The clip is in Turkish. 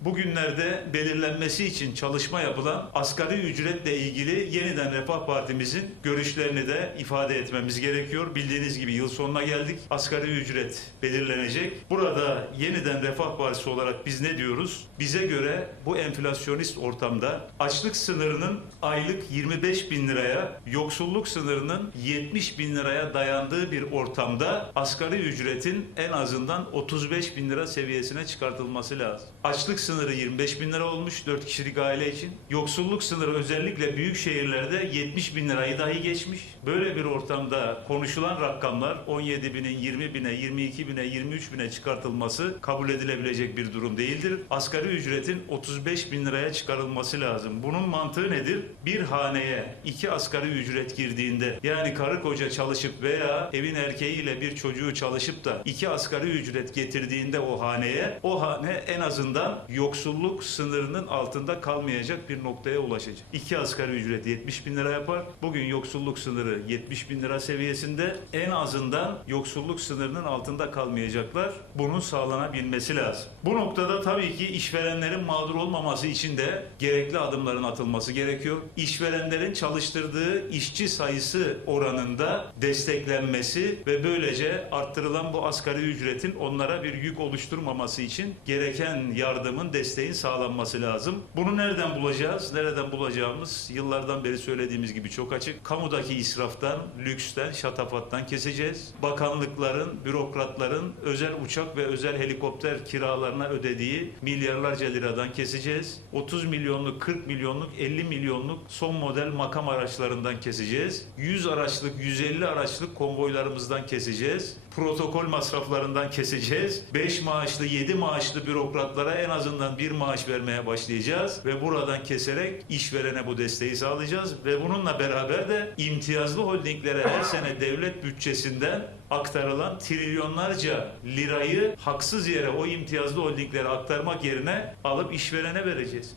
bugünlerde belirlenmesi için çalışma yapılan asgari ücretle ilgili yeniden Refah Partimizin görüşlerini de ifade etmemiz gerekiyor. Bildiğiniz gibi yıl sonuna geldik. Asgari ücret belirlenecek. Burada yeniden Refah Partisi olarak biz ne diyoruz? Bize göre bu enflasyonist ortamda açlık sınırının aylık 25 bin liraya, yoksulluk sınırının 70 bin liraya dayandığı bir ortamda asgari ücretin en azından 35 bin lira seviyesine çıkartılması lazım. Açlık sınırı 25 bin lira olmuş 4 kişilik aile için. Yoksulluk sınırı özellikle büyük şehirlerde 70 bin lirayı dahi geçmiş. Böyle bir ortamda konuşulan rakamlar 17 binin 20 bine, 22 bine, 23 bine çıkartılması kabul edilebilecek bir durum değildir. Asgari ücretin 35 bin liraya çıkarılması lazım. Bunun mantığı nedir? Bir haneye iki asgari ücret girdiğinde yani karı koca çalışıp veya evin erkeğiyle bir çocuğu çalışıp da iki asgari ücret getirdiğinde o haneye o hane en azından yoksulluk sınırının altında kalmayacak bir noktaya ulaşacak. İki asgari ücret 70 bin lira yapar. Bugün yoksulluk sınırı 70 bin lira seviyesinde en azından yoksulluk sınırının altında kalmayacaklar. Bunun sağlanabilmesi lazım. Bu noktada tabii ki işverenlerin mağdur olmaması için de gerekli adımların atılması gerekiyor. İşverenlerin çalıştırdığı işçi sayısı oranında desteklenmesi ve böylece arttırılan bu asgari ücretin onlara bir yük oluşturmaması için gereken yardımın, desteğin sağlanması lazım. Bunu nereden bulacağız? Nereden bulacağımız yıllardan beri söylediğimiz gibi çok açık. Kamudaki israftan, lüksten, şatafattan keseceğiz. Bakanlıkların, bürokratların özel uçak ve özel helikopter kiralarına ödediği milyarlarca liradan keseceğiz. 30 milyonluk, 40 milyonluk, 50 milyonluk son model makam araçlarından keseceğiz. 100 araçlık, 150 araçlık konvoylarımızdan keseceğiz. Protokol masraflarından keseceğiz. 5 maaşlı, 7 maaşlı bürokratlara en azından bir maaş vermeye başlayacağız ve buradan keserek işverene bu desteği sağlayacağız ve bununla beraber de imtiyazlı holdinglere her sene devlet bütçesinden aktarılan trilyonlarca lirayı haksız yere o imtiyazlı holdinglere aktarmak yerine alıp işverene vereceğiz.